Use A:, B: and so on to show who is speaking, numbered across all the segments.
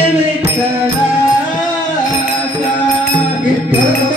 A: Give it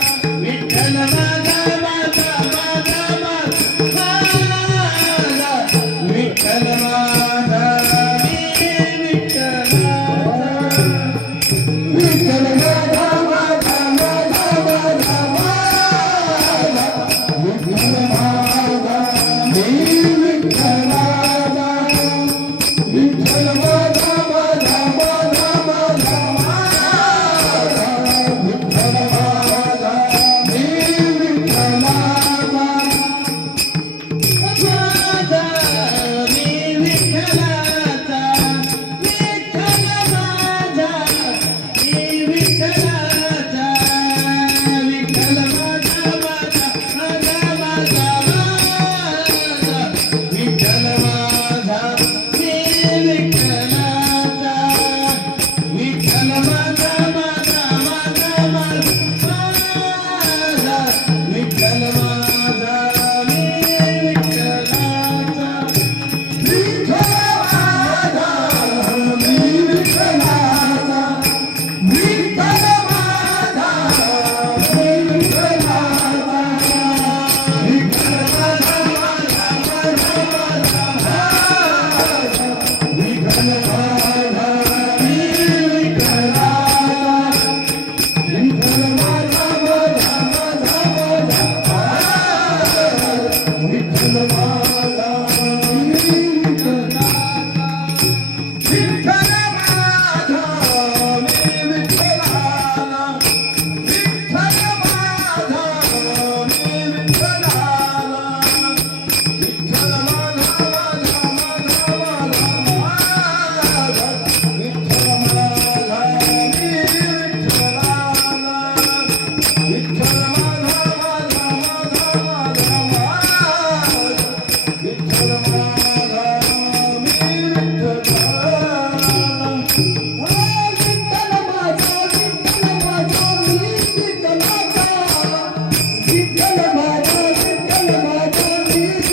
A: Yeah.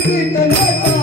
A: Sing the